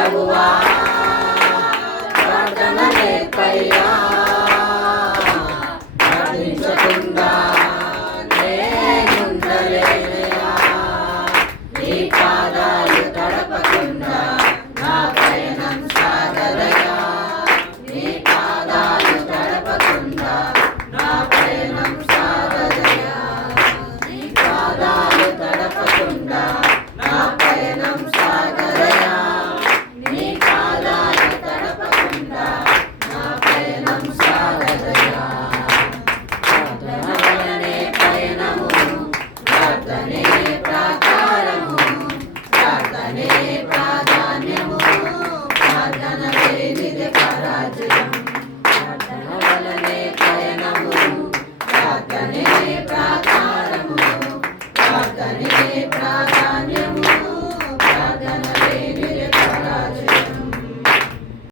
ప్రభువా ప్రార్థన నేర్పయ్యా ప్రార్థించకుండా నేనుండలేనయ్యా నీ పాదాలు తడపకుండా నా పయనం సాగదయ్యా నీ పాదాలు తడపకుండా నా పయనం సాగదయ్యా నీ పాదాలు తడపకుండా నా పయనం సాగదయ్యా నీ పాదాలు తడపకుండా నా పయనం సాగదయ్యా ప్రార్థన వలనే పయనము ప్రార్థనే ప్రాకారము ప్రార్థనే ప్రాధాన్యము ప్రార్థన లేనిదే